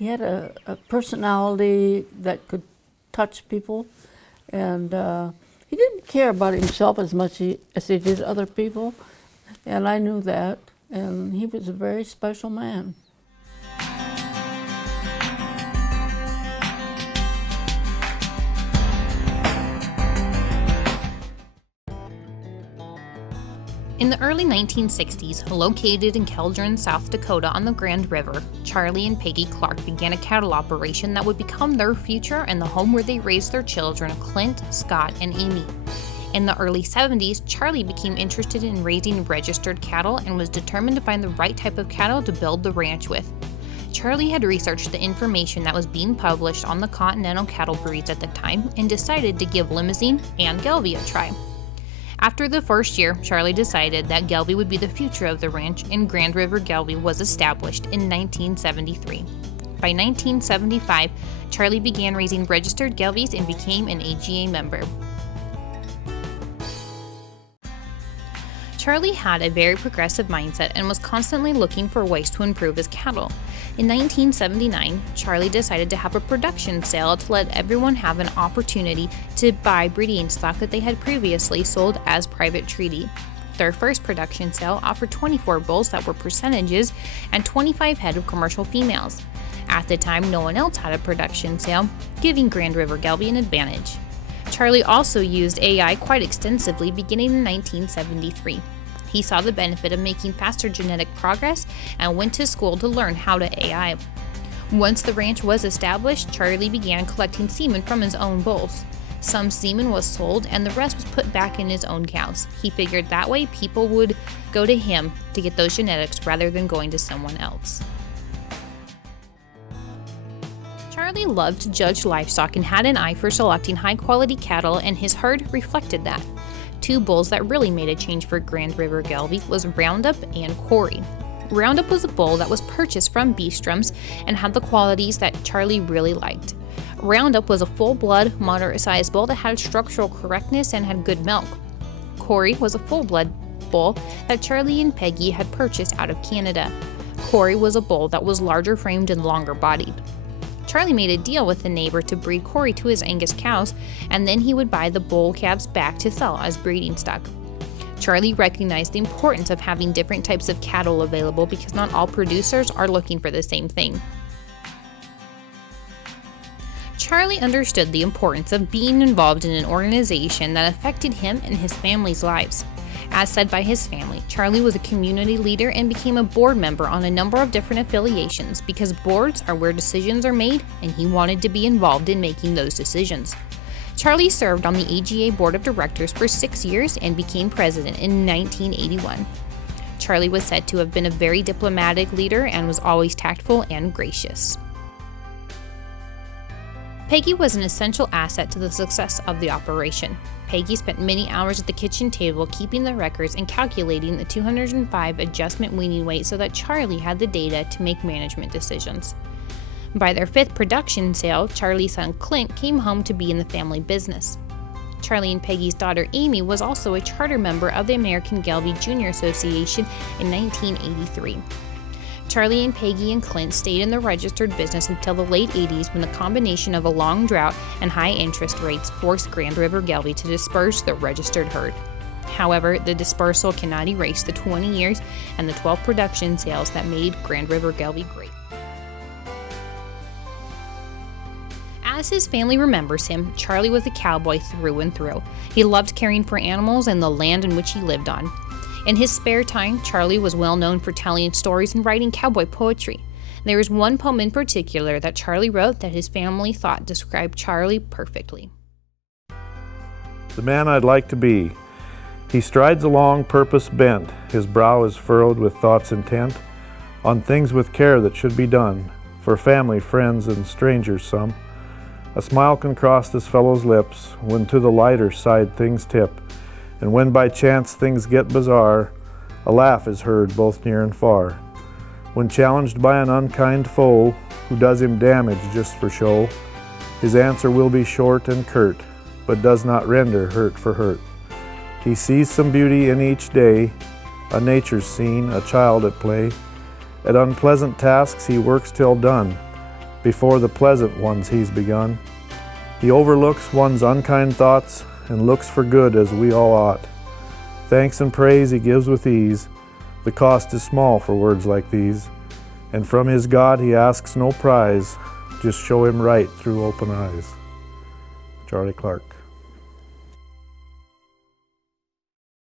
He had a personality that could touch people, and he didn't care about himself as much as he did other people, and I knew that, and he was a very special man. In the early 1960s, located in Keldron, South Dakota on the Grand River, Charlie and Peggy Clark began a cattle operation that would become their future and the home where they raised their children, Clint, Scott, and Amy. In the early 70s, Charlie became interested in raising registered cattle and was determined to find the right type of cattle to build the ranch with. Charlie had researched the information that was being published on the continental cattle breeds at the time and decided to give Limousin and Gelbvieh a try. After the first year, Charlie decided that Gelbvieh would be the future of the ranch, and Grand River Gelbvieh was established in 1973. By 1975, Charlie began raising registered Gelbviehs and became an AGA member. Charlie had a very progressive mindset and was constantly looking for ways to improve his cattle. In 1979, Charlie decided to have a production sale to let everyone have an opportunity to buy breeding stock that they had previously sold as private treaty. Their first production sale offered 24 bulls that were percentages and 25 head of commercial females. At the time, no one else had a production sale, giving Grand River Gelbvieh an advantage. Charlie also used AI quite extensively beginning in 1973. He saw the benefit of making faster genetic progress and went to school to learn how to AI. Once the ranch was established, Charlie began collecting semen from his own bulls. Some semen was sold and the rest was put back in his own cows. He figured that way people would go to him to get those genetics rather than going to someone else. Charlie loved to judge livestock and had an eye for selecting high-quality cattle, and his herd reflected that. Two bulls that really made a change for Grand River Gelbvieh was Roundup and Corey. Roundup was a bull that was purchased from Beestrom's and had the qualities that Charlie really liked. Roundup was a full-blood, moderate-sized bull that had structural correctness and had good milk. Corey was a full-blood bull that Charlie and Peggy had purchased out of Canada. Corey was a bull that was larger-framed and longer-bodied. Charlie made a deal with the neighbor to breed Corey to his Angus cows, and then he would buy the bull calves back to sell as breeding stock. Charlie recognized the importance of having different types of cattle available because not all producers are looking for the same thing. Charlie understood the importance of being involved in an organization that affected him and his family's lives. As said by his family, Charlie was a community leader and became a board member on a number of different affiliations because boards are where decisions are made, and he wanted to be involved in making those decisions. Charlie served on the AGA board of directors for 6 years and became president in 1981. Charlie was said to have been a very diplomatic leader and was always tactful and gracious. Peggy was an essential asset to the success of the operation. Peggy spent many hours at the kitchen table keeping the records and calculating the 205 adjustment weaning weight so that Charlie had the data to make management decisions. By their fifth production sale, Charlie's son Clint came home to be in the family business. Charlie and Peggy's daughter Amy was also a charter member of the American Gelbvieh Junior Association in 1983. Charlie and Peggy and Clint stayed in the registered business until the late 80s when the combination of a long drought and high interest rates forced Grand River Gelbvieh to disperse the registered herd. However, the dispersal cannot erase the 20 years and the 12 production sales that made Grand River Gelbvieh great. As his family remembers him, Charlie was a cowboy through and through. He loved caring for animals and the land in which he lived on. In his spare time, Charlie was well known for telling stories and writing cowboy poetry. There is one poem in particular that Charlie wrote that his family thought described Charlie perfectly. The man I'd like to be. He strides along purpose bent, his brow is furrowed with thoughts intent on things with care that should be done, for family, friends, and strangers some. A smile can cross this fellow's lips when to the lighter side things tip, and when by chance things get bizarre, a laugh is heard both near and far. When challenged by an unkind foe who does him damage just for show, his answer will be short and curt, but does not render hurt for hurt. He sees some beauty in each day, a nature's scene, a child at play. At unpleasant tasks he works till done, before the pleasant ones he's begun. He overlooks one's unkind thoughts and looks for good as we all ought. Thanks and praise he gives with ease. The cost is small for words like these. And from his God he asks no prize, just show him right through open eyes. Charlie Clark.